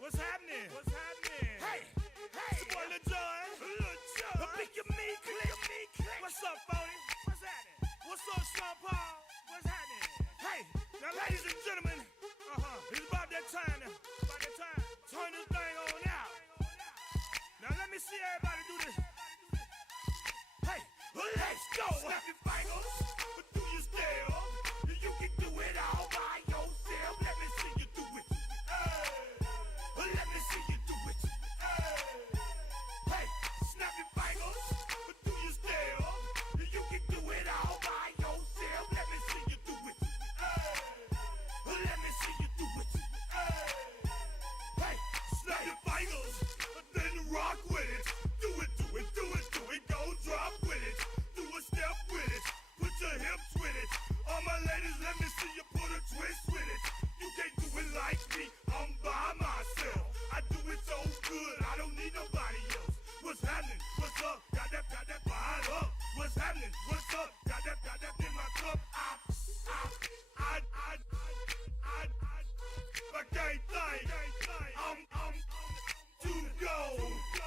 What's happening? What's happening? Hey, hey, it's your boy Lil Jon. Lil Jon. Pick your me, click. What's up, Phony? What's happening? What's up, Sean Paul? What's happening? Hey, now ladies and gentlemen, it's about that time now. About that time. Turn this thing on out. Now let me see everybody do this. Hey, let's go. Snap your fingers, but do you still? You can do it all by yourself. Let me see you do it. Let me see you do it. Hey, snap your fingers, but do you still? You can do it all by yourself. Let me see you do it. Let me see you do it. Hey, snap your fingers, then rock with it. Do it, do it, do it, do it. Go drop with it. Do a step with it. Put your hips with it. All my ladies, let me see you put a twist with it. You can't do it like me, I'm by myself. I do it so good, I don't need nobody else. What's happening? What's up? Got that vibe up. What's happening? What's up? Got that in my cup. I can't think. I'm too go.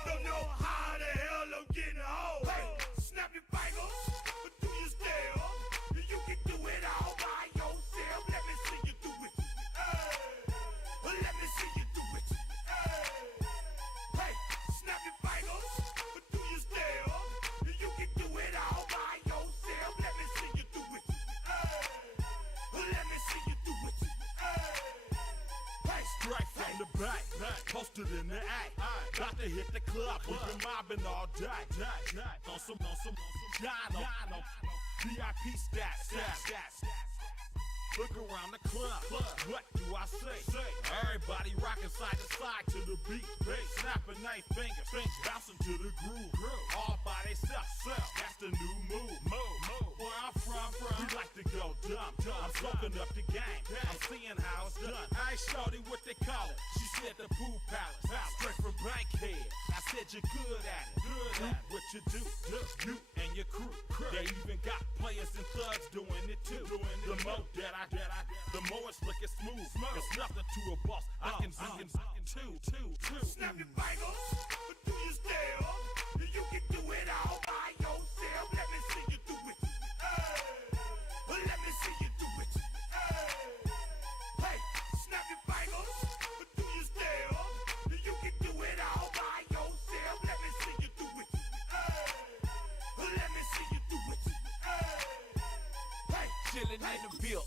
Don't know how the hell I'm getting home. Hey, snap your fingers, but do you still? You can do it all by yourself. Let me see you do it. Let me see you do it. Hey, snap your fingers, but do you still? You can do it all by yourself. Let me see you do it. Let me see you do it. Hey, Straight from the back, posted in the act. Got to hit the club, we've been mobbing all day. On some Jono, VIP stats. Look around the club, what do I say? Everybody rocking side to side to the beat. Snapping their fingers, bouncing to the groove. All by themselves, that's the new move. Where I'm from, we like to go dumb. I'm soaking up the game, I'm seeing how it's done. I ain't shorty what they call it. She said the pool palace, straight from Bankhead. I said you're good at it. Do what you do, you and your crew. They even got players and thugs doing it too. The more that the more it's looking smooth. It's nothing to a boss. I can two. snap your fingers, but do you still? You can do it all by yourself. Let me see you do it. Let me see you do it. Hey, snap your fingers, but do you still? You can do it all by yourself. Let me see you do it. Let me see you do it. Hey, Chillin' in the bill,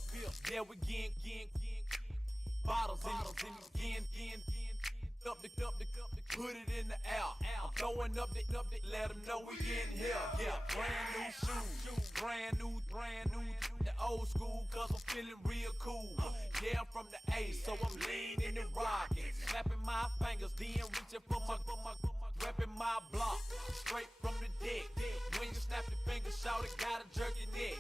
there we again. Bottles in again. Up the put it in the air. I'm throwing up the, let them know we in here. Yeah, brand new shoes, brand new. The old school, cause I'm feeling real cool. Yeah, I'm from the A, so I'm leaning and rocking. Snapping my fingers, then reaching for my repping my block. Straight from the deck. When you snap your fingers, shout it, gotta jerk your neck.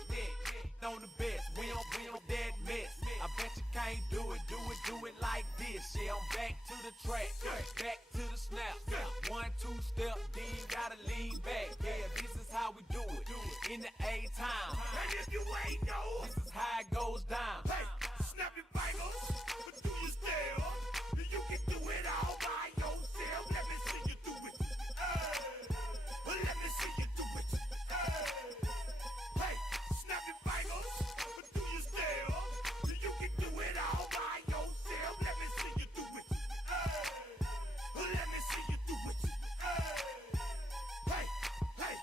On the best, we don't that mess. I bet you can't do it like this. Yeah, I'm back to the track, back to the snap. 1, 2 step, then you gotta lean back. Yeah, this is how we do it. In the A time. and if you ain't know, This is how it goes down. hey, snap your fingers, but do you still? You can do it all by yourself. Let me see you do it. Let me see you do it. Hey, snap your fingers, but do you still? You can do it all by yourself. Let me see you do it. Let me see you do it. Hey, hey.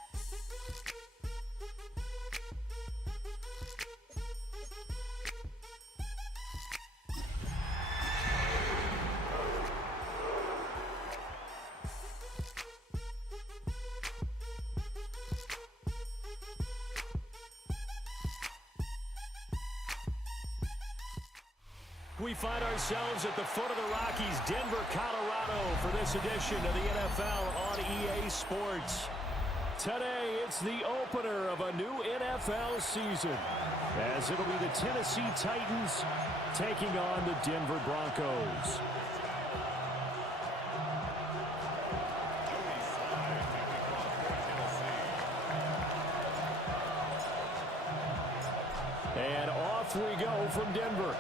We find ourselves at the foot of the Rockies, Denver, Colorado, for this edition of the NFL on EA Sports. Today, it's the opener of a new NFL season, as it'll be the Tennessee Titans taking on the Denver Broncos. And off we go from Denver.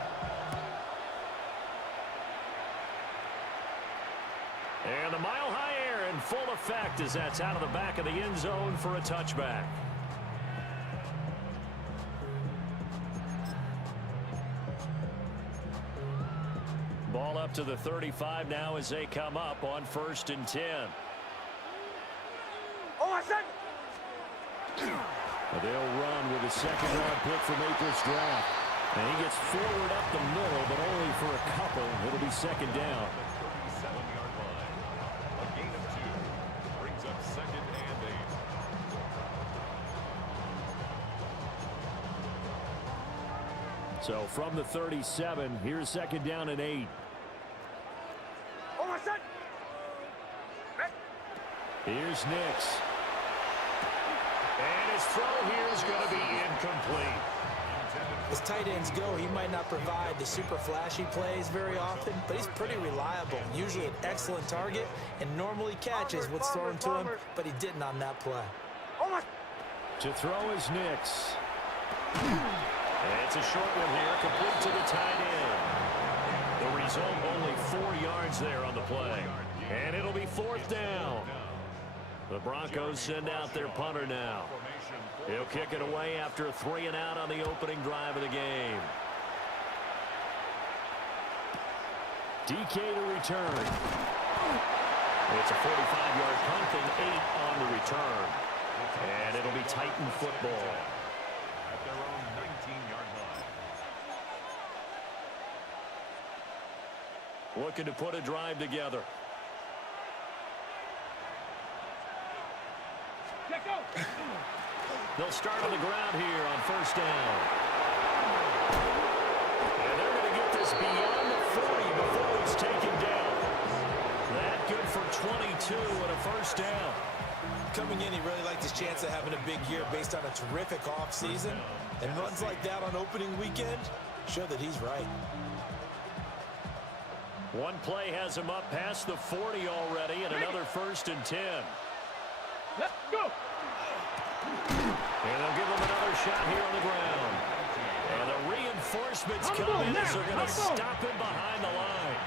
full effect as that's out of the back of the end zone for a touchback. Ball up to the 35 now as they come up on 1st and 10. They'll run with a second-round pick from April's draft. And he gets forward up the middle, but only for a couple. It'll be second down. 37-yard line. A gain of 2. Brings up 2nd and 8. So from the 37, here's 2nd down and 8. Here's Nix. And his throw here is going to be incomplete. As tight ends go, he might not provide the super flashy plays very often, but he's pretty reliable, usually an excellent target, and normally catches what's thrown to him, but he didn't on that play. To throw is Nix. It's a short one here, complete to the tight end. The result, only 4 yards there on the play. And it'll be 4th down. The Broncos send out their punter now. He'll kick it away after a 3-and-out on the opening drive of the game. DK to return. It's a 45-yard punt and 8 on the return. And it'll be Titan football. At their own 19-yard line. Looking to put a drive together. They'll start on the ground here on 1st down. And they're going to get this beyond the 40 before it's taken down. That good for 22 and a 1st down. Coming in, he really liked his chance of having a big year based on a terrific offseason. And runs like that on opening weekend show that he's right. One play has him up past the 40 already, and another 1st and 10. Let's go. And they'll give him another shot here on the ground. And the reinforcements come in as they're going to stop him behind the line.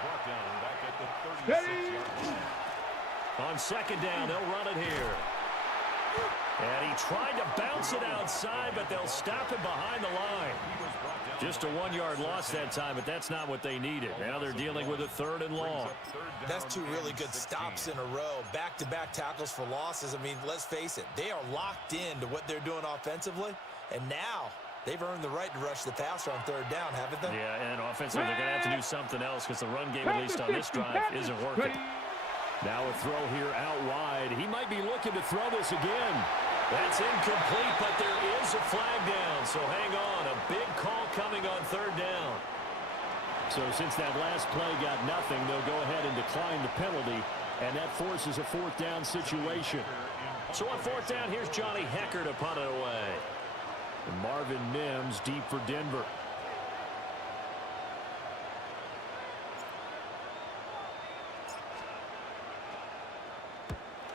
Brought down back at the 36-yard line. On 2nd down, they'll run it here. And he tried to bounce it outside, but they'll stop him behind the line. Just a 1-yard loss that time, but that's not what they needed. Now they're dealing with a 3rd and long. That's 2 really good stops in a row. Back-to-back tackles for losses. I mean, let's face it, they are locked into what they're doing offensively. And now they've earned the right to rush the passer on 3rd down, haven't they? Yeah, and offensively, they're going to have to do something else because the run game, at least on this drive, isn't working. Now a throw here out wide. He might be looking to throw this again. That's incomplete, but there is a flag down, so hang on. A big call coming on 3rd down. So since that last play got nothing, they'll go ahead and decline the penalty, and that forces a 4th down situation. So on 4th down, here's Johnny Hekker to punt it away. And Marvin Mims deep for Denver.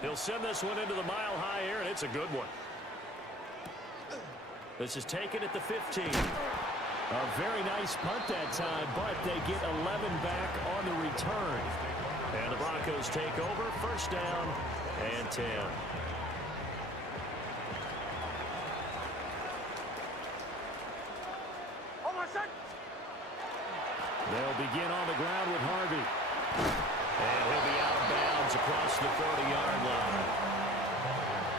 He'll send this one into the mile-high air, and it's a good one. This is taken at the 15. A very nice punt that time, but they get 11 back on the return. And the Broncos take over, 1st down and 10. They'll begin on the ground with Harvey. And he'll be out of bounds across the 40-yard line.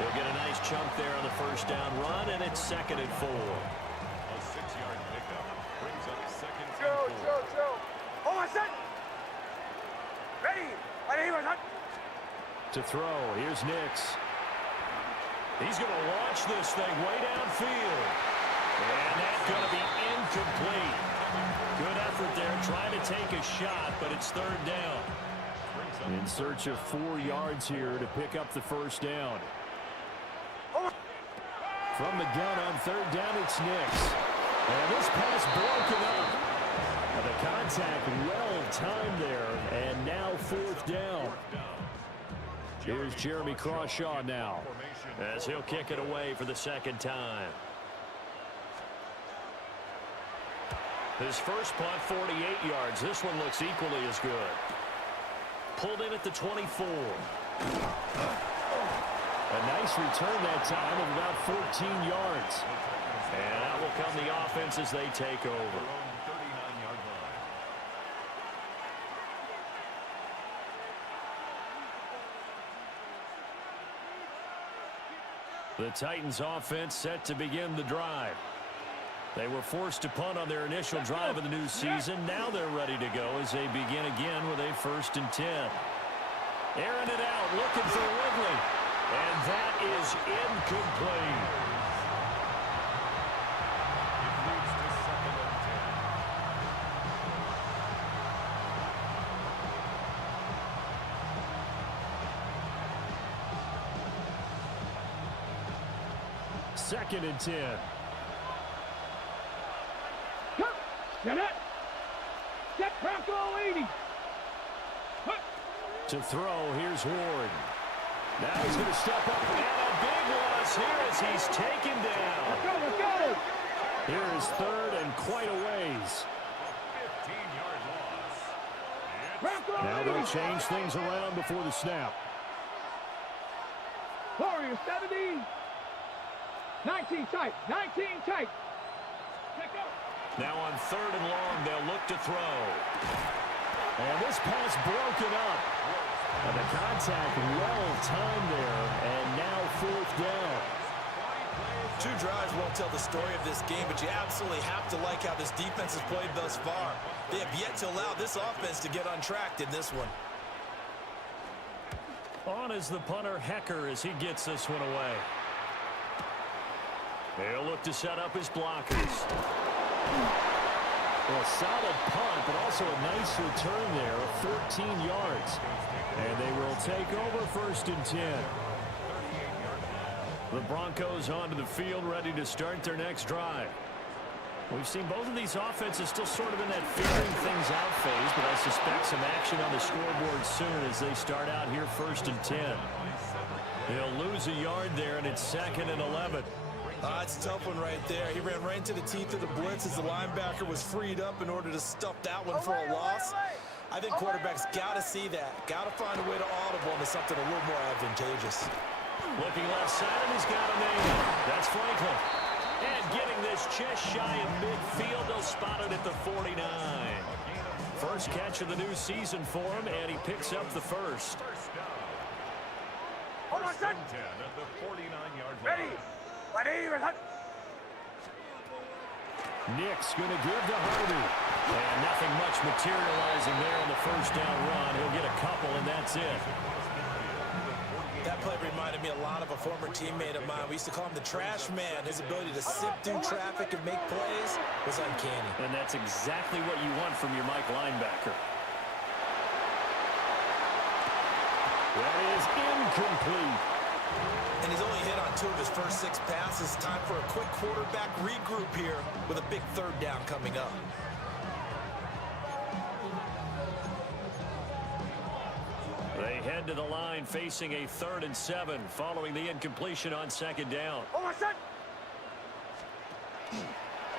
He'll get a nice chunk there on the 1st down run, and it's 2nd and 4. A 6-yard pickup brings up 2nd and 4. To throw, here's Nix. He's going to launch this thing way downfield. And that's going to be incomplete. Good effort there, trying to take a shot, but it's 3rd down. In search of 4 yards here to pick up the 1st down. From the gun on 3rd down, it's Nix. And this pass broken up. And the contact well timed there, and now 4th down. Here's Jeremy Crawshaw now, as he'll kick it away for the 2nd time. His first punt, 48 yards. This one looks equally as good. pulled in at the 24. A nice return that time of about 14 yards. And out will come the offense as they take over. The Titans offense set to begin the drive. They were forced to punt on their initial drive of the new season. Now they're ready to go as they begin again with a 1st and 10. Airing it out, looking for Ridley. And that is incomplete. Second and 10. Get it. Get Bronco 80. To throw, here's Ward. Now he's going to step up, and a big loss here as he's taken down. Let's go, let's go. Here is 3rd and quite a ways. 15-yard loss. Now they'll change things around before the snap. Warriors 70. 19 tight. 19 tight. Let's go. Now on 3rd and long, they'll look to throw. And this pass broken up. And the contact well timed there, and now 4th down. 2 drives won't tell the story of this game, but you absolutely have to like how this defense has played thus far. They have yet to allow this offense to get untracked in this one. On is the punter, Hecker, as he gets this one away. They'll look to set up his blockers. Well, a solid punt, but also a nice return there of 14 yards. And they will take over 1st and 10. The Broncos onto the field, ready to start their next drive. We've seen both of these offenses still sort of in that figuring things out phase, but I suspect some action on the scoreboard soon as they start out here 1st and 10. They'll lose a yard there, and it's 2nd and 11. It's a tough one right there. He ran right into the teeth of the blitz as the linebacker was freed up in order to stuff that one for a loss. I think quarterbacks got to see that. Got to find a way to audible into something a little more advantageous. Looking left side, and he's got a man. That's Franklin. And getting this just shy of midfield, they'll spot it at the 49. First catch of the new season for him, and he picks up the 1st. Hold on, set. 10 at the 49-yard line. Ready. Nick's going to give to Harvey. And nothing much materializing there on the 1st down run. He'll get a couple, and that's it. That play reminded me a lot of a former teammate of mine. We used to call him the trash man. His ability to sift through traffic and make plays was uncanny. And that's exactly what you want from your Mike linebacker. That is incomplete. And he's only hit on 2 of his first 6 passes. Time for a quick quarterback regroup here with a big 3rd down coming up. They head to the line facing a 3rd and 7 following the incompletion on 2nd down. Hold on, set.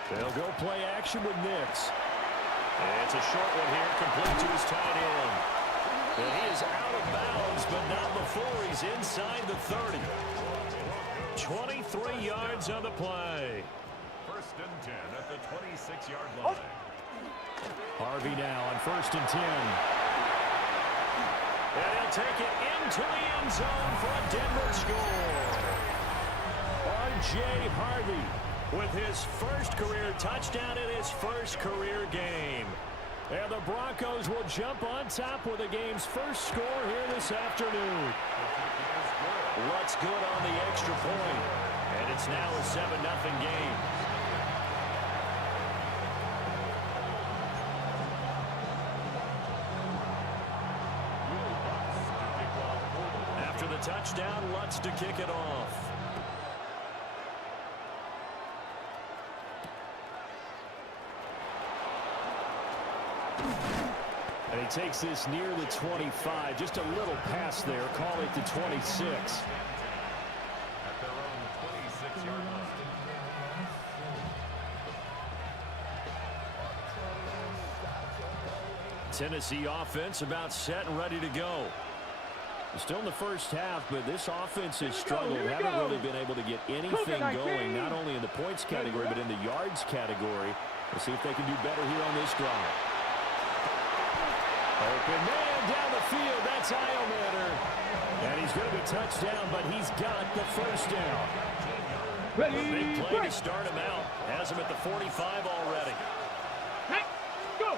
They'll go play action with Nix. It's a short one here, complete to his tight end. And he is out of bounds, but not before he's inside the 30. 23 yards on the play. 1st and 10 at the 26-yard line. Harvey now on 1st and 10. And he'll take it into the end zone for a Denver score. R.J. Harvey with his 1st career touchdown in his 1st career game. And the Broncos will jump on top with the game's 1st score here this afternoon. What's good on the extra point? And it's now a 7-0 game. After the touchdown, Lutz to kick it off. And he takes this near the 25. Just a little pass there. Call it the 26. At their own 26-yard line. Tennessee offense about set and ready to go. Still in the first half, but this offense has struggled. Haven't really been able to get anything going, not only in the points category, but in the yards category. We'll see if they can do better here on this drive. Open man down the field. That's Iomatter. And he's going to be touched down, but he's got the first down. Ready, A big play to start him out. Has him at the 45 already. hey, go.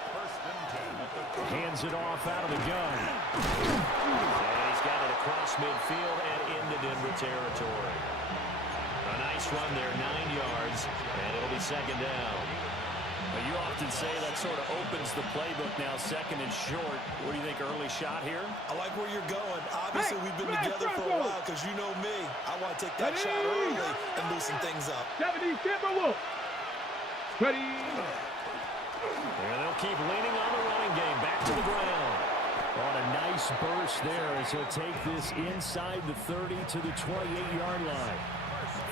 Hands it off out of the gun. And he's got it across midfield and into Denver territory. A nice run there, 9 yards, and it'll be second down. Well, you often say that sort of opens the playbook now, second and short. What do you think, early shot here? I like where you're going. Obviously, we've been together for a while because you know me. I want to take that shot early and loosen things up. 70 Timberwolves. Ready. And they'll keep leaning on the running game. Back to the ground. On a nice burst there as he'll take this inside the 30 to the 28-yard line.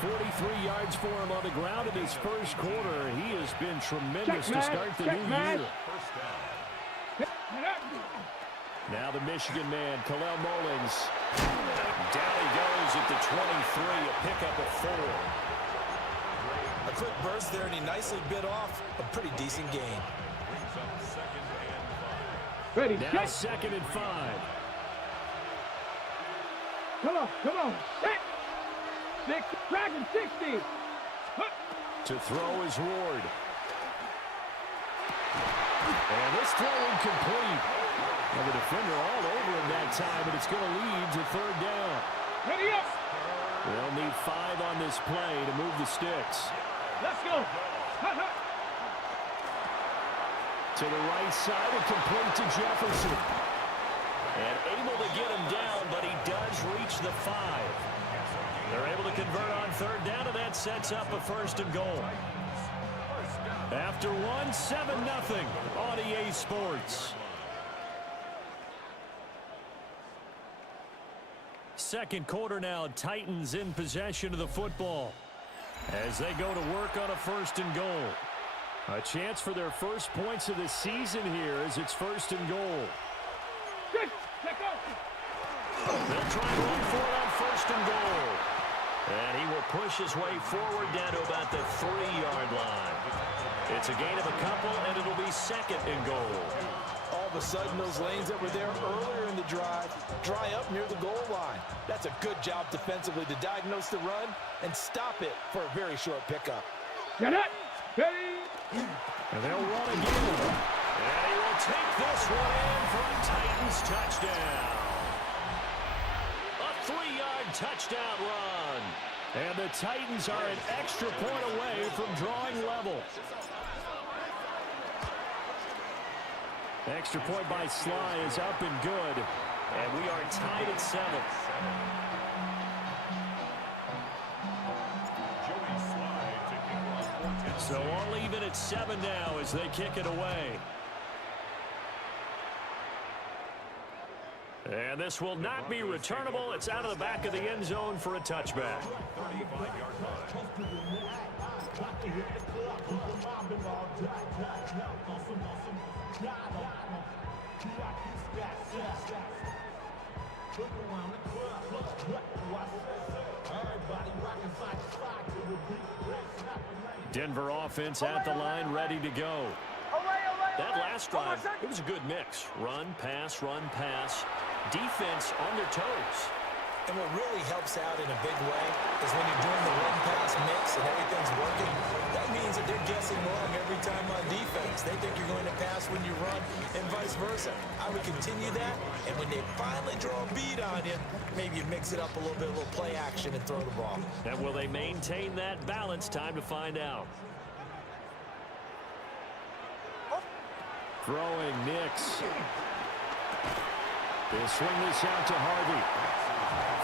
43 yards for him on the ground in his first quarter. He has been tremendous to start the new year. Now the Michigan man, Kalel Mullins. Down he goes at the 23, a pickup of 4. A quick burst there, and he nicely bit off a pretty decent gain. Ready, Now set. 2nd and 5. Come on, set. 6, Dragon 60. To throw is Ward. And this throw incomplete. Well, the defender all over him that time, but it's going to lead to 3rd down. Ready up. They'll need 5 on this play to move the sticks. Let's go. To the right side and complete to Jefferson. And able to get him down, but he does reach the 5. They're able to convert on 3rd down, and that sets up a 1st and goal. After 1, 7-0 on EA Sports. Second quarter now, Titans in possession of the football as they go to work on a 1st and goal. A chance for their first points of the season here as it's 1st and goal. They'll try and run for it on 1st and goal. And he will push his way forward down to about the 3-yard line. It's a gain of a couple, and it'll be 2nd and goal. All of a sudden, those lanes that were there earlier in the drive dry up near the goal line. That's a good job defensively to diagnose the run and stop it for a very short pickup. Get it. Ready. And they'll run again. And he will take this one in for a Titans touchdown. A 3-yard touchdown run. And the Titans are an extra point away from drawing level. Extra point by Sly is up and good. And we are tied at 7. So all even at 7 now as they kick it away. And this will not be returnable. It's out of the back of the end zone for a touchback. Denver offense at the line, ready to go. That last drive, it was a good mix. Run, pass, defense on their toes. And what really helps out in a big way is when you're doing the run-pass mix and everything's working, that means that they're guessing wrong every time on defense. They think you're going to pass when you run and vice versa. I would continue that, and when they finally draw a bead on you, maybe you mix it up a little bit, a little play action and throw the ball. And will they maintain that balance? Time to find out. Throwing Nix. They'll swing this out to Harvey.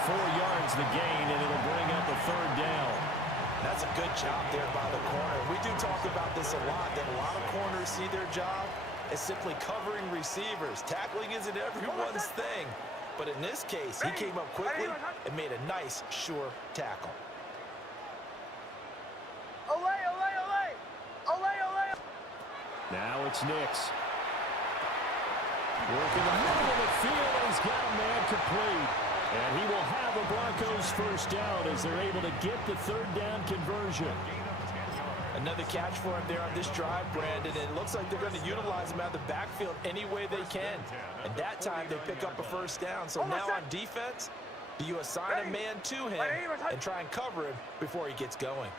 4 yards the gain, and it'll bring up a 3rd down. That's a good job there by the corner. We do talk about this a lot, that a lot of corners see their job as simply covering receivers. Tackling isn't everyone's thing. But in this case, he came up quickly and made a nice, sure tackle. Now it's Nix. Working the middle of the field, and he's got a man complete. And he will have a Broncos first down as they're able to get the third down conversion. Another catch for him there on this drive, Brandon. And it looks like they're going to utilize him out of the backfield any way they can. And that time they pick up a first down. So now on defense, do you assign a man to him and try and cover him before he gets going?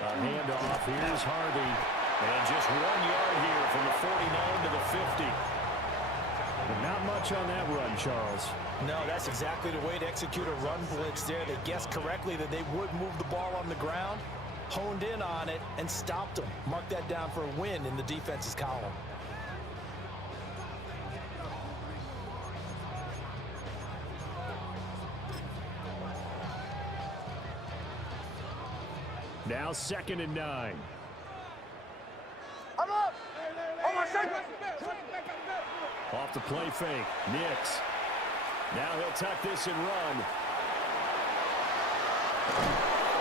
A handoff. Here's Harvey. And just 1 yard here from the 49 to the 50. But not much on that run, Charles. No, that's exactly the way to execute a run blitz there. They guessed correctly that they would move the ball on the ground, honed in on it, and stopped them. Mark that down for a win in the defense's column. Now 2nd and 9. I'm up. On my second. Off the play fake. Nix. Now he'll tuck this and run.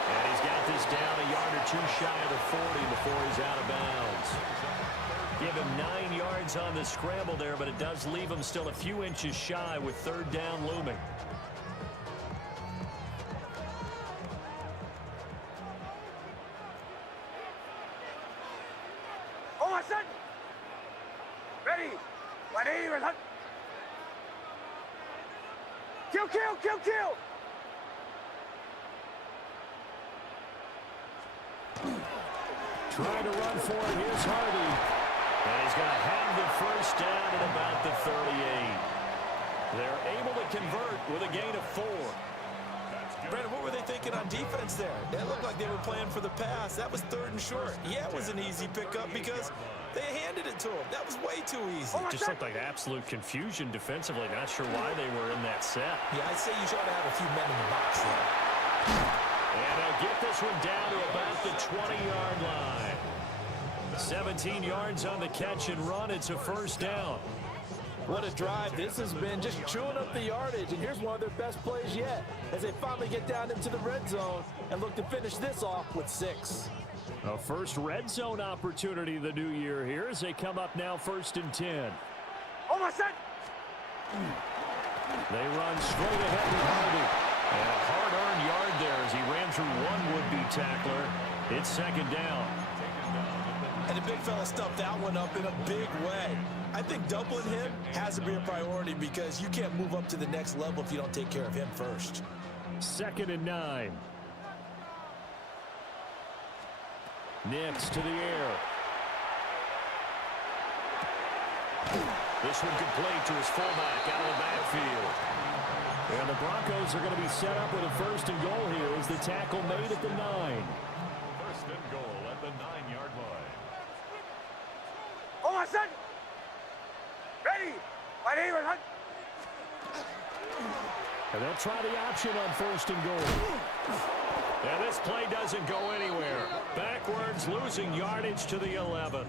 And he's got this down a yard or two shy of the 40 before he's out of bounds. Give him 9 yards on the scramble there, but it does leave him still a few inches shy with third down looming. On my second. Ready. Ready. Kill, kill, kill, kill. Trying to run for it. Here's Harvey. And he's going to have the first down at about the 38. They're able to convert with a gain of 4. Brandon, what were they thinking on defense there? It looked like they were playing for the pass. That was 3rd and short. Yeah, it was an easy pickup because they handed it to him. That was way too easy. Just looked like absolute confusion defensively. Not sure why they were in that set. Yeah, I'd say you should have a few men in the box there. And they'll get this one down to about the 20-yard line. 17 yards on the catch and run. It's a first down. What a drive this has been, just chewing up the yardage. And here's one of their best plays yet as they finally get down into the red zone and look to finish this off with 6. A first red zone opportunity the new year here as they come up now 1st and 10. On my second. They run straight ahead with Harvey. And a hard-earned yard there as he ran through one would-be tackler. It's 2nd down. And the big fella stuffed that one up in a big way. I think doubling him has to be a priority because you can't move up to the next level if you don't take care of him first. 2nd and 9. Nix to the air. This one complete to his fullback out of the backfield. And the Broncos are going to be set up with a 1st and goal here as the tackle made at the 9. 1st and goal at the 9-yard line. On my second. Ready. Ready. And they'll try the option on 1st and goal. And this play doesn't go anywhere. Backwards, losing yardage to the 11.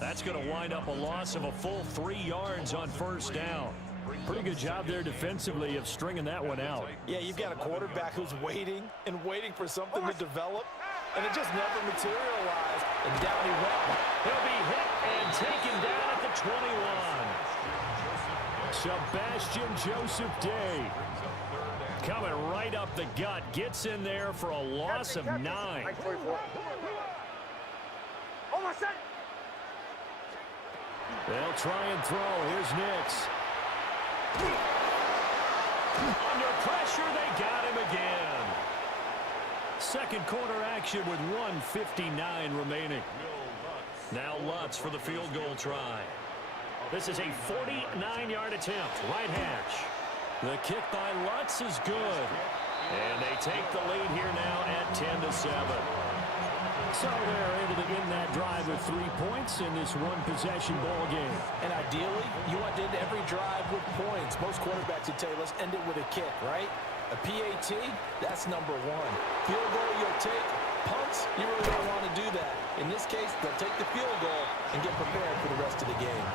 That's going to wind up a loss of a full 3 yards on 1st down. Pretty good job there defensively of stringing that one out. Yeah, you've got a quarterback who's waiting and waiting for something to develop, and it just never materialized, and down he went. He'll be hit and taken down at the 21. Sebastian Joseph Day coming right up the gut, gets in there for a loss of 9. On my second. They'll try and throw. Here's Nix. Under pressure, they got him again. Second quarter action with 1:59 remaining. Now Lutz for the field goal try. This is a 49-yard attempt, right hash. The kick by Lutz is good. And they take the lead here now at 10-7. So they're able to end that drive with 3 points in this one-possession ball game. And ideally, you want to end every drive with points. Most quarterbacks would tell you, let's end it with a kick, right? A PAT, that's number 1. Field goal, you'll take. Punts, you really don't want to do that. In this case, they'll take the field goal and get prepared for the rest of the game.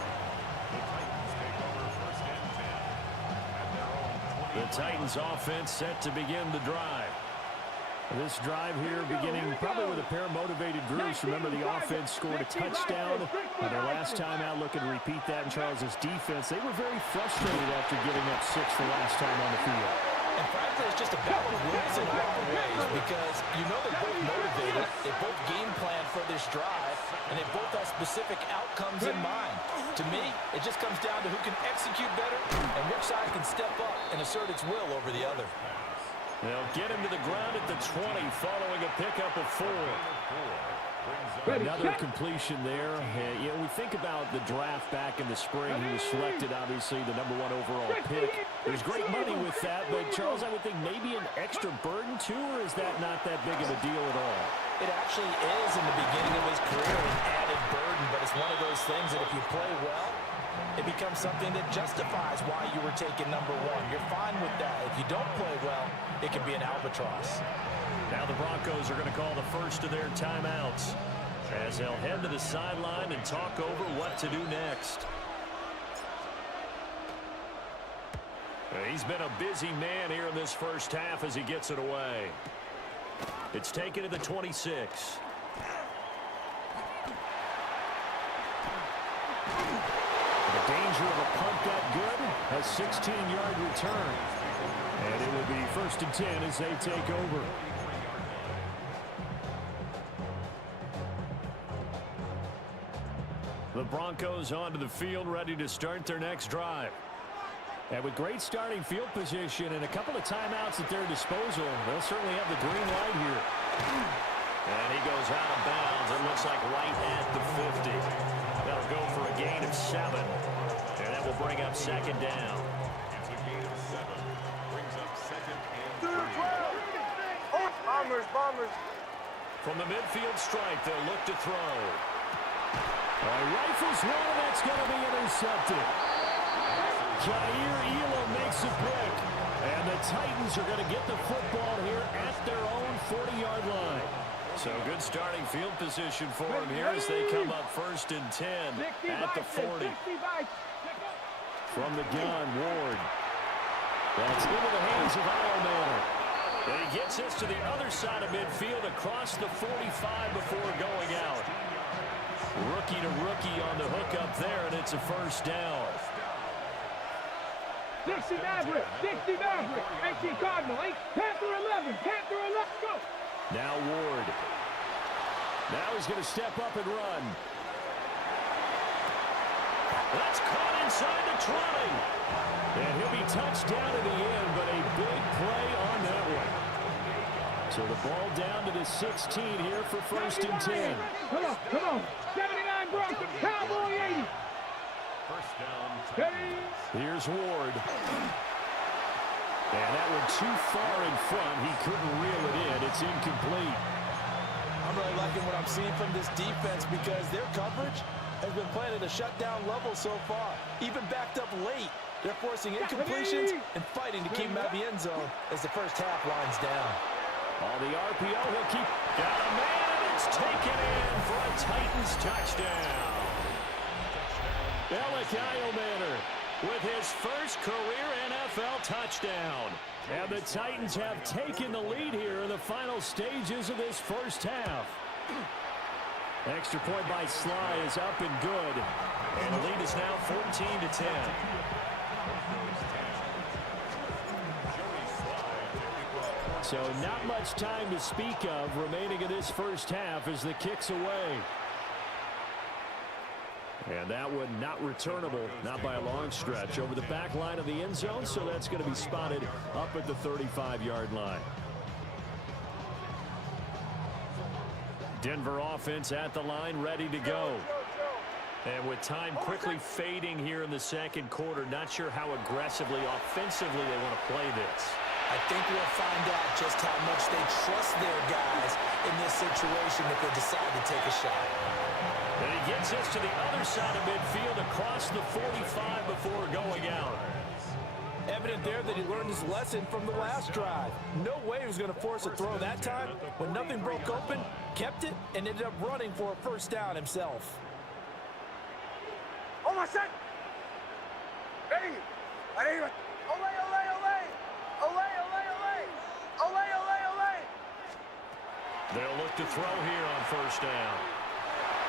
The Titans offense set to begin the drive. This drive here beginning probably with a pair of motivated groups. Remember, the offense scored a touchdown on their last time out. Looking to repeat that in Charles's defense. They were very frustrated after giving up 6 the last time on the field. And frankly, it's just a battle of wills in a lot of ways because you know they're both motivated. They both game plan for this drive, and they both have specific outcomes in mind. To me, it just comes down to who can execute better and which side can step up and assert its will over the other. They'll get him to the ground at the 20 following a pickup of 4. Another completion there. You know, we think about the draft back in the spring. He was selected, obviously, the #1 overall pick. There's great money with that, but, Charles, I would think maybe an extra burden, too, or is that not that big of a deal at all? It actually is in the beginning of his career an added burden, but it's one of those things that if you play well, it becomes something that justifies why you were taken #1. You're fine with that. If you don't play well, it can be an albatross. Now the Broncos are going to call the first of their timeouts as they'll head to the sideline and talk over what to do next. He's been a busy man here in this first half as he gets it away. It's taken to the 26. The danger of a punt that good, a 16-yard return. And it will be 1st and 10 as they take over. The Broncos onto the field, ready to start their next drive. And with great starting field position and a couple of timeouts at their disposal, they'll certainly have the green light here. And he goes out of bounds. It looks like right at the 50. That'll go for a gain of 7. And that will bring up 2nd down. It's a gain of 7. Brings up 2nd and 3. Bombers. From the midfield stripe, they'll look to throw. Rifles one, and that's going to be intercepted. Jair Elam makes a pick. And the Titans are going to get the football here at their own 40-yard line. So good starting field position for them here as they come up 1st and 10 at the 40. From the gun, Ward. That's into the hands of Iomanner. And he gets us to the other side of midfield across the 45 before going out. Rookie to rookie on the hook up there, and it's a 1st down. Dixie Maverick, 18 Cardinal, Panther 11, go! Now Ward. Now he's going to step up and run. That's caught inside the 20. And he'll be touched down in the end, but a big play on that one. So the ball down to the 16 here for 1st and 10. Come on. 79 Broncos, Cowboy 80. 1st down. Here's Ward. And that one too far in front. He couldn't reel it in. It's incomplete. I'm really liking what I'm seeing from this defense because their coverage has been playing at a shutdown level so far. Even backed up late, they're forcing incompletions and fighting to keep them out of the end zone as the first half winds down. On the RPO, he'll keep. Got a man, and it's taken in for a Titans touchdown. Alec Iomanner with his first career NFL touchdown. And the Titans have taken the lead here in the final stages of this first half. Extra point by Sly is up and good. And the lead is now 14-10. So not much time to speak of remaining in this first half as the kick's away. And that one not returnable, not by a long stretch, over the back line of the end zone, so that's going to be spotted up at the 35-yard line. Denver offense at the line, ready to go. And with time quickly fading here in the second quarter, not sure how aggressively, offensively they want to play this. I think we'll find out just how much they trust their guys in this situation if they decide to take a shot. And he gets us to the other side of midfield across the 45 before going out. Evident there that he learned his lesson from the last drive. No way he was going to force a throw that time. When nothing broke open, kept it, and ended up running for a 1st down himself. Oh, my son! Ready! Ole! They'll look to throw here on first down.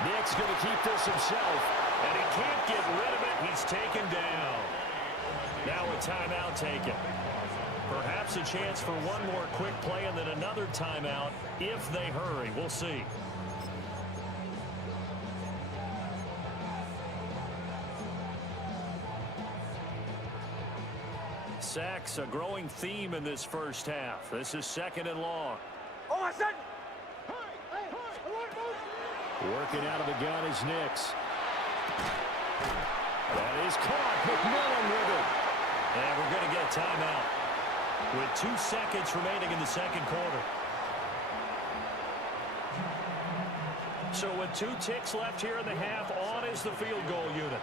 Nick's going to keep this himself, and he can't get rid of it. He's taken down. Now a timeout taken. Perhaps a chance for one more quick play and then another timeout if they hurry. We'll see. Sacks, a growing theme in this first half. This is 2nd and long. Working out of the gun is Nix. That is caught. McMillan with it. And we're going to get a timeout with 2 seconds remaining in the second quarter. So with 2 ticks left here in the half, on is the field goal unit.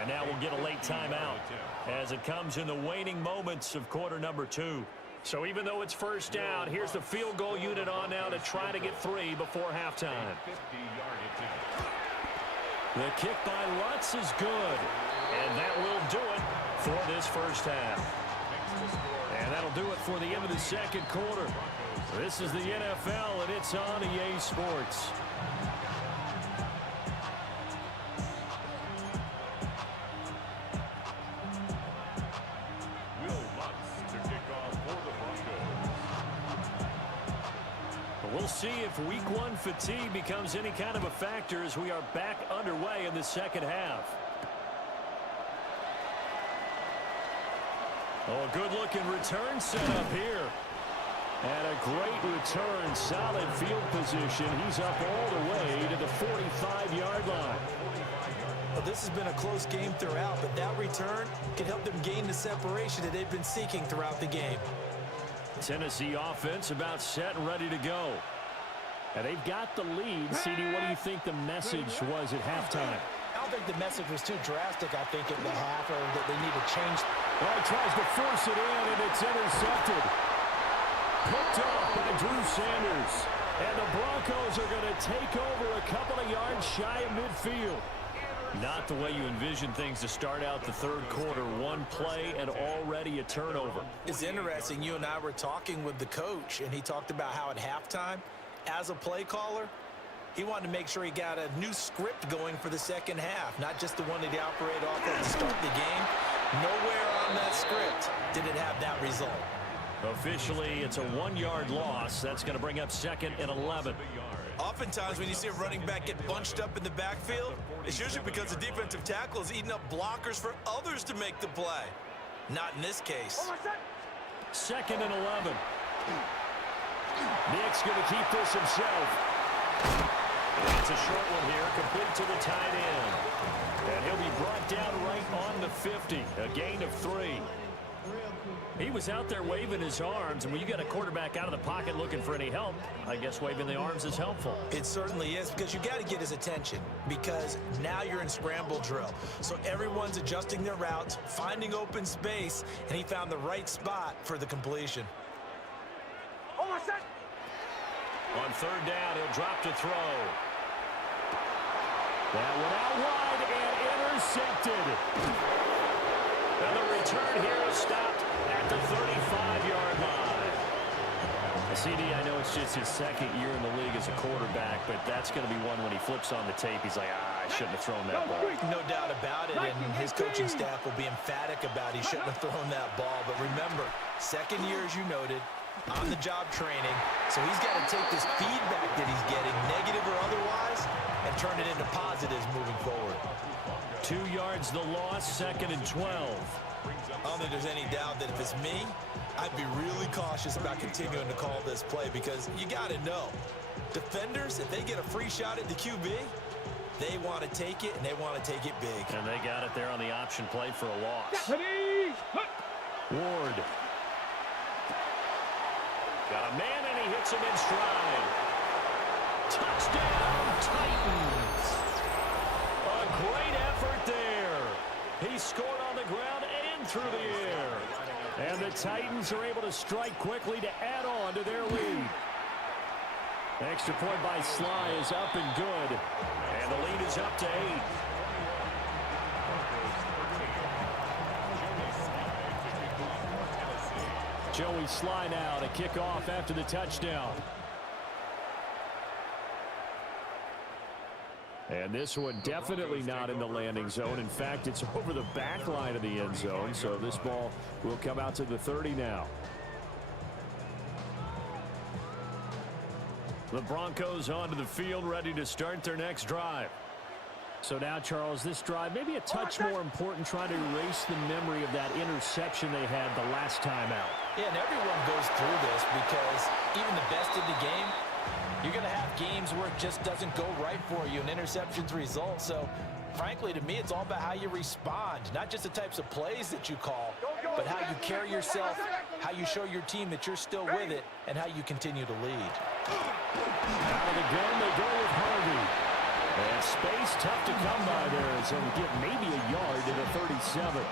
And now we'll get a late timeout as it comes in the waning moments of quarter number 2. So even though it's first down, here's the field goal unit on now to try to get 3 before halftime. The kick by Lutz is good. And that will do it for this first half. And that'll do it for the end of the second quarter. This is the NFL, and it's on EA Sports. We'll see if week 1 fatigue becomes any kind of a factor as we are back underway in the second half. Oh, a good-looking return set up here. And a great return, solid field position. He's up all the way to the 45-yard line. Well, this has been a close game throughout, but that return can help them gain the separation that they've been seeking throughout the game. Tennessee offense about set and ready to go. And they've got the lead. CD, what do you think the message was at halftime? I don't think the message was too drastic, I think, at the half, or that they need to change. Well, he tries to force it in, and it's intercepted. Picked off by Drew Sanders. And the Broncos are going to take over a couple of yards shy of midfield. Not the way you envision things to start out the third quarter. One play and already a turnover. It's interesting. You and I were talking with the coach, and he talked about how at halftime, as a play caller, he wanted to make sure he got a new script going for the second half, not just the one that he operated off of to start the game. Nowhere on that script did it have that result. Officially, it's a 1-yard loss. That's going to bring up 2nd and 11. Oftentimes, when you see a running back get bunched up in the backfield, it's usually because the defensive tackle is eating up blockers for others to make the play. Not in this case. 2nd and 11. Nick's going to keep this himself. It's a short one here, complete to the tight end. And he'll be brought down right on the 50, a gain of 3. He was out there waving his arms, and when you get a quarterback out of the pocket looking for any help, I guess waving the arms is helpful. It certainly is, because you got to get his attention, because now you're in scramble drill. So everyone's adjusting their routes, finding open space, and he found the right spot for the completion. On third down, he'll drop to throw. That one out wide and intercepted. And the return here is stopped at the 35-yard line. CD, I know it's just his second year in the league as a quarterback, but that's going to be one when he flips on the tape, he's like, I shouldn't have thrown that ball. No doubt about it, and his coaching staff will be emphatic about he shouldn't have thrown that ball. But remember, second year, as you noted, on-the-job training, so he's got to take this feedback that he's getting, negative or otherwise, and turn it into positives moving forward. 2 yards the loss, 2nd and 12. I don't think there's any doubt that if it's me, I'd be really cautious about continuing to call this play, because you got to know, defenders, if they get a free shot at the QB, they want to take it, and they want to take it big. And they got it there on the option play for a loss. Ward. Got a man, and he hits him in stride. Touchdown, Titans. A great effort there. He scored on the ground and through the air. And the Titans are able to strike quickly to add on to their lead. Extra point by Sly is up and good. And the lead is up to 8. Joey Sly now to kick off after the touchdown. And this one definitely not in the landing zone. In fact, it's over the back line of the end zone. So this ball will come out to the 30 now. The Broncos onto the field, ready to start their next drive. So now, Charles, this drive maybe a touch more important, trying to erase the memory of that interception they had the last time out. Yeah, and everyone goes through this because even the best in the game, you're going to have games where it just doesn't go right for you, and interceptions result. So, frankly, to me, it's all about how you respond, not just the types of plays that you call, but how you carry yourself, how you show your team that you're still with it, and how you continue to lead. Out of the gun, they go with Harvey. And space tough to come by there as he'll get maybe a yard to the 37.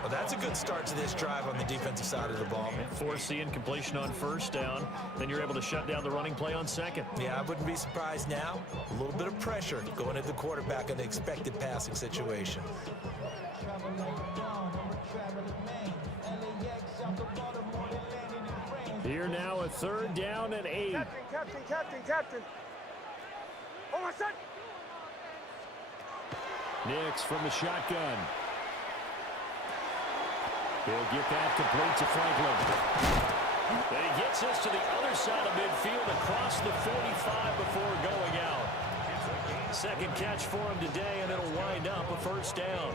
Well, that's a good start to this drive on the defensive side of the ball. Force the incompletion on first down. Then you're able to shut down the running play on second. Yeah, I wouldn't be surprised now. A little bit of pressure going at the quarterback in the expected passing situation. Here now a 3rd down and 8. Captain. Oh, my son. Nix from the shotgun. He'll get that complete to Franklin. And he gets us to the other side of midfield across the 45 before going out. Second catch for him today, and it'll wind up a 1st down.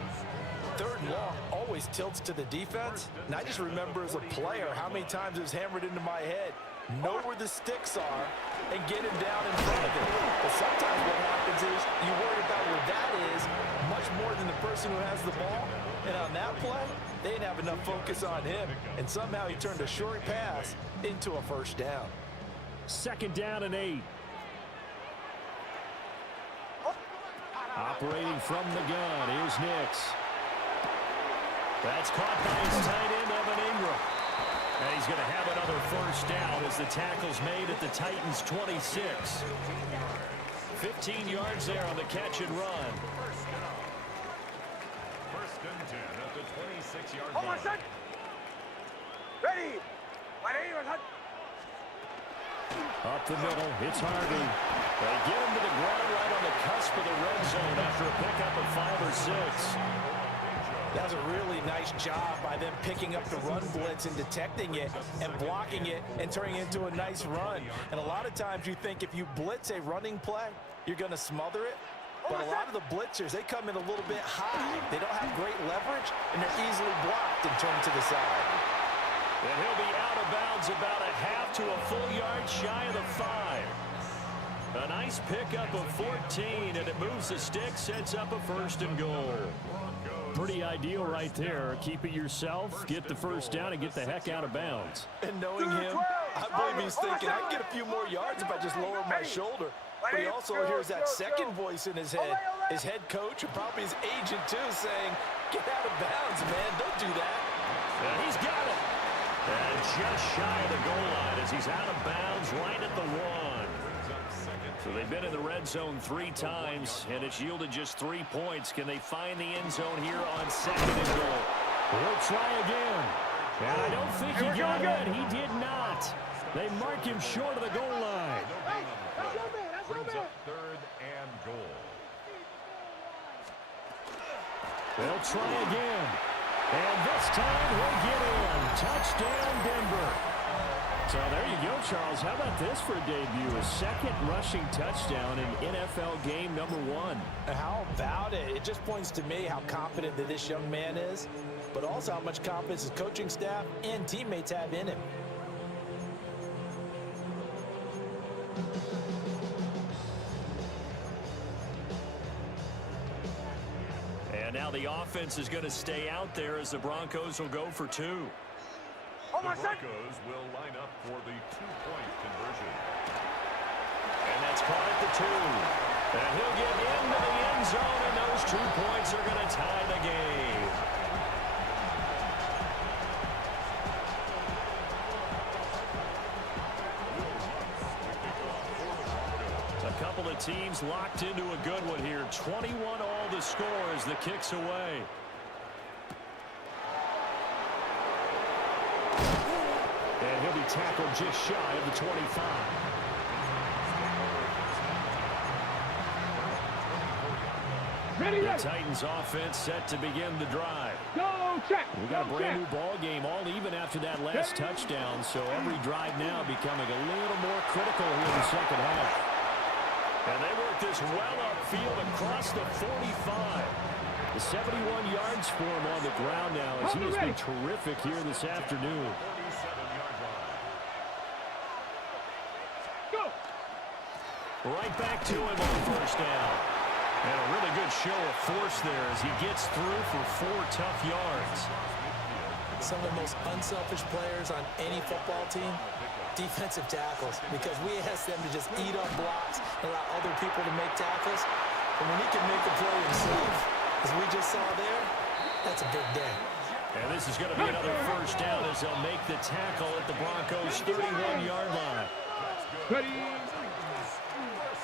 3rd and long always tilts to the defense. And I just remember as a player how many times it was hammered into my head. Know where the sticks are and get him down in front of it. But sometimes what happens is you worry about where that is much more than the person who has the ball. And on that play, they didn't have enough focus on him. And somehow he turned a short pass into a 1st down. 2nd down and 8. Operating from the gun, here's Nix. That's caught by his tight end, Evan Ingram. And he's going to have another 1st down as the tackle's made at the Titans' 26. 15 yards there on the catch and run. 1st and 10 at the 26-yard Oh, my line. son. Ready. Up the middle, it's Harvey. They get him to the ground right on the cusp of the red zone after a pickup of 5 or 6. That was a really nice job by them picking up the run blitz and detecting it and blocking it and turning it into a nice run. And a lot of times you think if you blitz a running play, you're going to smother it. But a lot of the blitzers, they come in a little bit high. They don't have great leverage, and they're easily blocked and turned to the side. And he'll be out of bounds about a half to a full yard shy of the 5. A nice pickup of 14, and it moves the stick, sets up a 1st and goal. Pretty ideal right there. Keep it yourself, get the 1st down, and get the heck out of bounds. And knowing him, I believe he's thinking, I can get a few more yards if I just lower my shoulder. But he also hears that second voice in his head, his head coach and probably his agent too, saying, get out of bounds, man, don't do that. And he's got it. And just shy of the goal line as he's out of bounds right at the 1. So they've been in the red zone 3 times, and it's yielded just 3 points. Can they find the end zone here on 2nd and goal? We'll try again. And I don't think he got it. He did not. They mark him short of the goal line. Brings up 3rd and goal. They'll try again. And this time he'll get in. Touchdown, Denver. So there you go, Charles. How about this for a debut? A 2nd rushing touchdown in NFL game number 1. How about it? It just points to me how confident that this young man is, but also how much confidence his coaching staff and teammates have in him. And now the offense is going to stay out there as the Broncos will go for 2. The Broncos will line up for the 2-point conversion. And that's caught at the 2. And he'll get into the end zone, and those 2 points are going to tie the game. A couple of teams locked into a good one here. 21 all the score as the kick's away. And he'll be tackled just shy of the 25. The Titans offense set to begin the drive. Go check. We got a brand new ball game, all even after that last touchdown, so every drive now becoming a little more critical here in the second half. And they work this well upfield across the 45. The 71 yards for him on the ground now as he has been terrific here this afternoon. Go. Right back to him on first down. And a really good show of force there as he gets through for 4 tough yards. Some of the most unselfish players on any football team, defensive tackles, because we ask them to just eat up blocks and allow other people to make tackles. And when he can make the play himself, as we just saw there, that's a big day. And this is going to be another first down as they'll make the tackle at the Broncos' 31-yard line. Ready.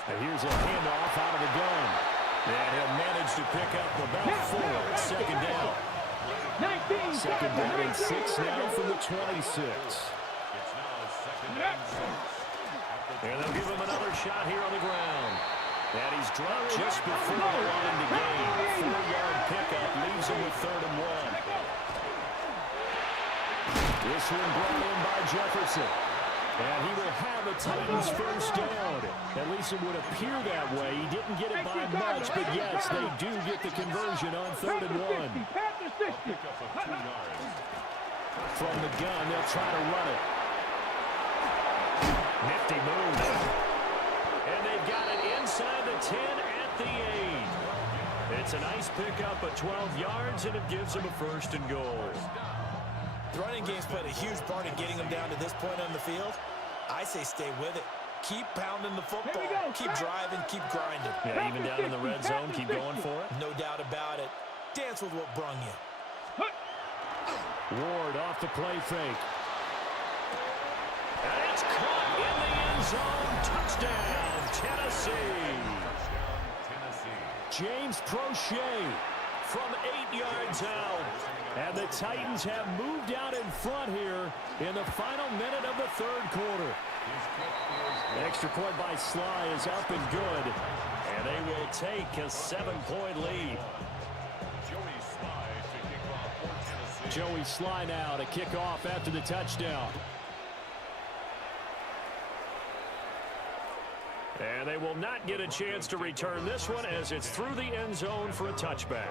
And here's a handoff out of the gun. And he'll manage to pick up about 4 at second down. 19. Second down and 6 now from the 26. And they'll give him another shot here on the ground. And he's dropped just before the line to gain. 4-yard pickup leaves him with 3rd and 1. This one brought in by Jefferson. And he will have a Titans first down. At least it would appear that way. He didn't get it by much, but yes, they do get the conversion on 3rd and 1. From the gun, they'll try to run it. Nifty move. And they've got it inside the 10 at the 8. It's a nice pickup of 12 yards, and it gives them a 1st and goal. The running game's played a huge part in getting them down to this point on the field. I say stay with it. Keep pounding the football. Keep driving. Keep grinding. Yeah, even down in the red zone, keep going for it. No doubt about it. Dance with what brung you. Ward off the play fake. And it's caught in the end zone. Touchdown, Tennessee. James Prochet from 8 yards out. And the Titans have moved out in front here in the final minute of the 3rd quarter. The extra point by Sly is up and good. And they will take a 7-point lead. Joey Sly now to kick off after the touchdown. And they will not get a chance to return this one as it's through the end zone for a touchback.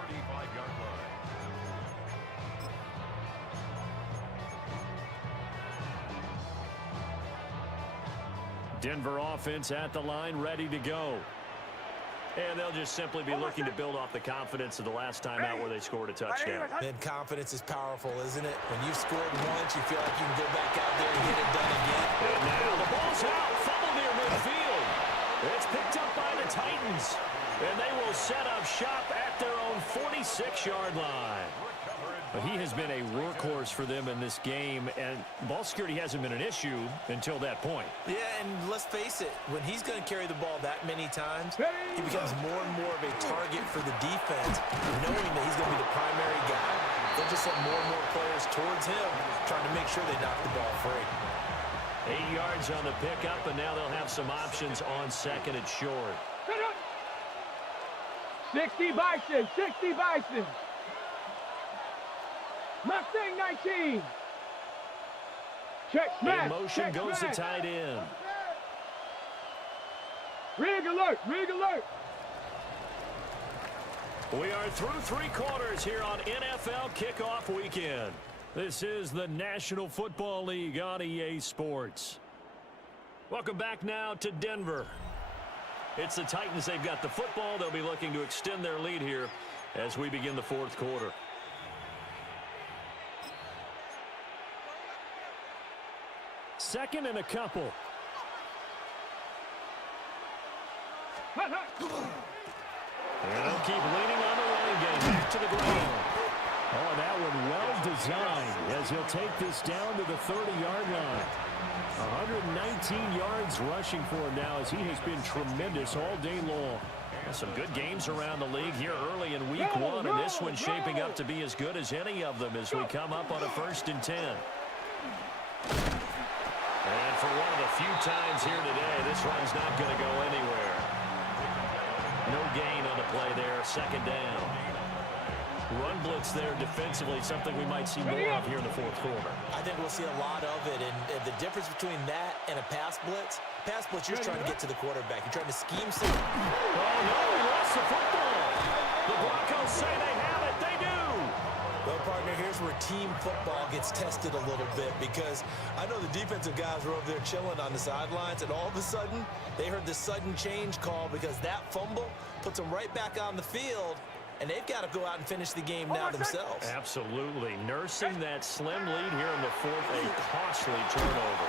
Denver offense at the line, ready to go. And they'll just simply be looking to build off the confidence of the last time out where they scored a touchdown. Man, confidence is powerful, isn't it? When you've scored once, you feel like you can go back out there and get it done again. And now the ball's out, fumble near midfield. It's picked up by the Titans. And they will set up shop at their own 46-yard line. But he has been a workhorse for them in this game, and ball security hasn't been an issue until that point. Yeah, and let's face it, when he's going to carry the ball that many times, he becomes more and more of a target for the defense, knowing that he's going to be the primary guy. They'll just send more and more players towards him, trying to make sure they knock the ball free. 8 yards on the pickup, and now they'll have some options on 2nd and short. 60 Bison, 60 Bison. Mustang 19. Check smash. In motion check goes smash. the tight end. Rig alert, rig alert. We are through 3 quarters here on NFL Kickoff Weekend. This is the National Football League on EA Sports. Welcome back now to Denver. It's the Titans. They've got the football. They'll be looking to extend their lead here as we begin the 4th quarter. Second and a couple. Hut, hut. And they'll keep leaning on the running game back to the ground. Oh, that one well designed as he'll take this down to the 30-yard line. 119 yards rushing for him now as he has been tremendous all day long. Some good games around the league here early in week 1, and this one's shaping up to be as good as any of them as we come up on a 1st and 10. And for one of the few times here today, this run's not going to go anywhere. No gain on the play there, second down. Run blitz there defensively, something we might see more of here in the fourth quarter. I think we'll see a lot of it, and the difference between that and a pass blitz, you're just trying to get to the quarterback. You're trying to scheme some. Oh, no, he lost the football. The Broncos say they have it. They do. Well, partner, here's where team football gets tested a little bit, because I know the defensive guys were over there chilling on the sidelines, and all of a sudden, they heard the sudden change call because that fumble puts them right back on the field, and they've got to go out and finish the game now themselves. Absolutely. Nursing that slim lead here in the fourth, a costly turnover.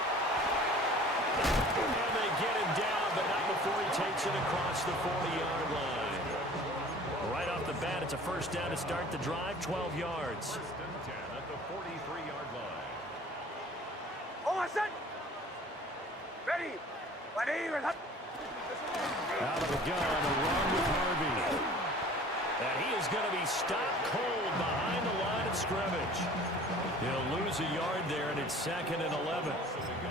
And they get him down, but not before he takes it across the 40-yard line. Right off the bat, it's a first down to start the drive, 12 yards. First and 10 at the 43-yard line. Ready. Out of the gun, a run with Harvey. And he is going to be stopped cold behind the line of scrimmage. He'll lose a yard there, and it's 2nd and 11.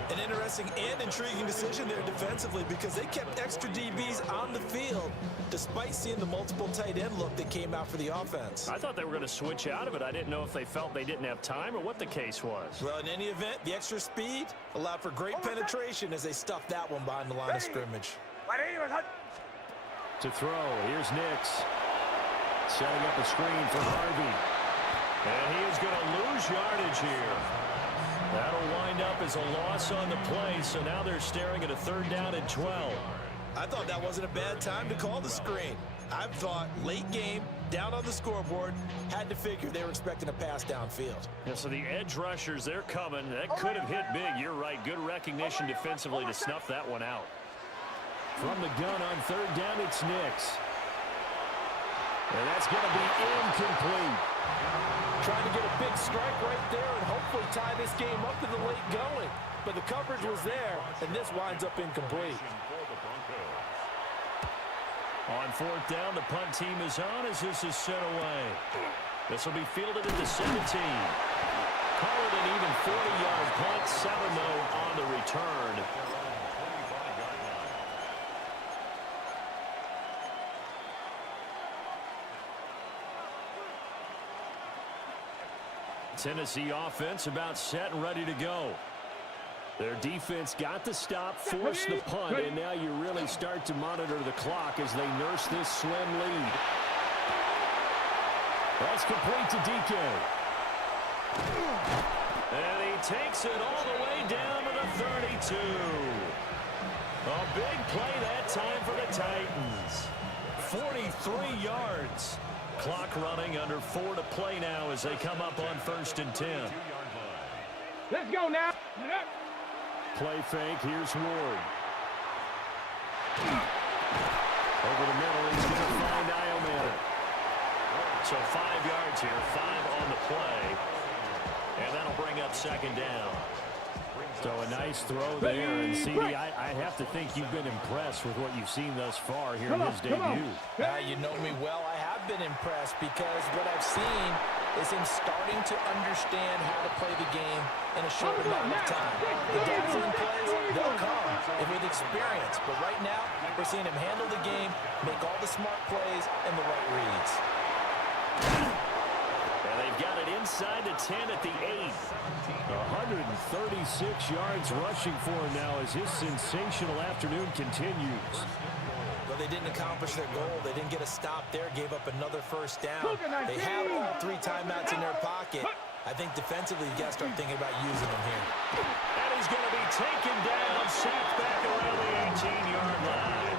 An interesting and intriguing decision there defensively, because they kept extra DBs on the field despite seeing the multiple tight end look that came out for the offense. I thought they were going to switch out of it. I didn't know if they felt they didn't have time or what the case was. Well, in any event, the extra speed allowed for great penetration as they stuffed that one behind the line of scrimmage. To throw, here's Nix. Setting up a screen for Harvey. And he is going to lose yardage here. That'll wind up as a loss on the play, so now they're staring at a 3rd down and 12. I thought that wasn't a bad time to call the screen. I thought late game, down on the scoreboard, had to figure they were expecting a pass downfield. Yeah, so the edge rushers, they're coming. That could have hit big. You're right. Good recognition defensively to snuff that one out. From the gun on 3rd down, it's Nix. And that's going to be incomplete. Trying to get a big strike right there and hopefully tie this game up to the late going. But the coverage was there, and this winds up incomplete. On 4th down, the punt team is on as this is sent away. This will be fielded at the 17. Call it an even 40-yard punt, 7-0 on the return. Tennessee offense about set and ready to go. Their defense got the stop, forced the punt, and now you really start to monitor the clock as they nurse this slim lead. That's complete to DK. And he takes it all the way down to the 32. A big play that time for the Titans. 43 yards. Clock running, under 4 to play now as they come up on 1st and 10. Let's go now. Play fake, here's Ward. Over the middle, he's going to find Iomanner. So 5 yards here, 5 on the play. And that'll bring up 2nd down. So a nice throw there. And CD, I have to think you've been impressed with what you've seen thus far here in his debut. You know me well. I have been impressed because what I've seen is him starting to understand how to play the game in a short amount of time. The dazzling plays, they'll come with experience. But right now, we're seeing him handle the game, make all the smart plays, and the right reads. And they've got it inside the 10 at the 8. 136 yards rushing for him now as his sensational afternoon continues. Well, they didn't accomplish their goal. They didn't get a stop there, gave up another 1st down. They have all 3 timeouts in their pocket. I think defensively, you got to start thinking about using them here. And he's going to be taken down, sacked back around the 18-yard line.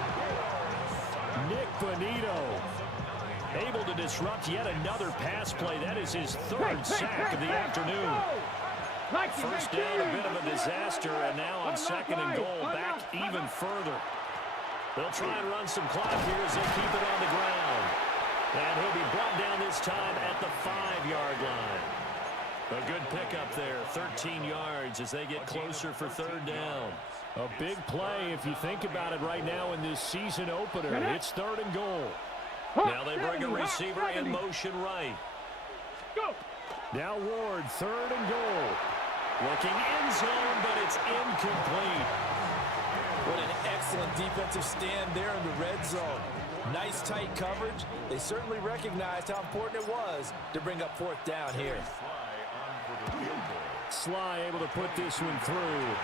Nick Bonito able to disrupt yet another pass play. That is his 3rd sack of the afternoon. First down, a bit of a disaster, and now on 2nd and goal, back even further. They'll try and run some clock here as they keep it on the ground. And he'll be brought down this time at the 5-yard line. A good pickup there, 13 yards as they get closer for 3rd down. A big play if you think about it right now in this season opener. It's 3rd and goal. Now they bring a receiver in motion right. Now Ward, 3rd and goal. Looking end zone, but it's incomplete. What an excellent defensive stand there in the red zone. Nice tight coverage. They certainly recognized how important it was to bring up fourth down here. Sly able to put this one through.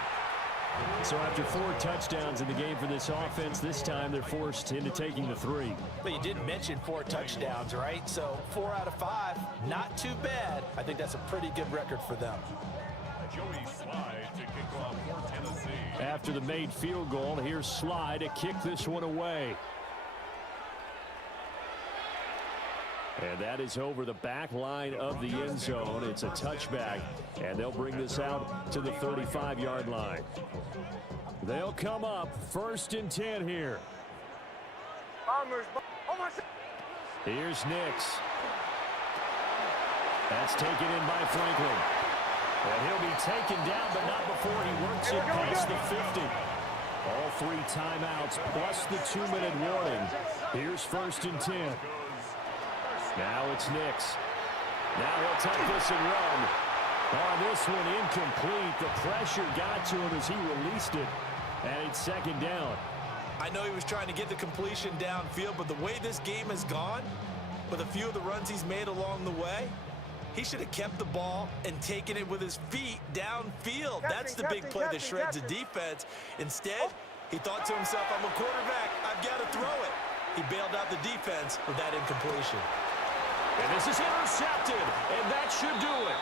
So after 4 touchdowns in the game for this offense, this time they're forced into taking the 3. But you didn't mention 4 touchdowns, right? So 4 out of 5, not too bad. I think that's a pretty good record for them. Joey Slye to kick off for Tennessee. After the made field goal, here's Slye to kick this one away. And that is over the back line of the end zone. It's a touchback, and they'll bring this out to the 35-yard line. They'll come up 1st and 10 here. Here's Nix. That's taken in by Franklin. And he'll be taken down, but not before he works it past the 50. All 3 timeouts plus the 2-minute warning. Here's 1st and 10. Now it's Nix. Now he'll take this and run. On this one, incomplete. The pressure got to him as he released it. And it's 2nd down. I know he was trying to get the completion downfield, but the way this game has gone, with a few of the runs he's made along the way, he should have kept the ball and taken it with his feet downfield. That's the big play that shreds the defense. Instead, he thought to himself, I'm a quarterback, I've got to throw it. He bailed out the defense with that incompletion. And this is intercepted, and that should do it.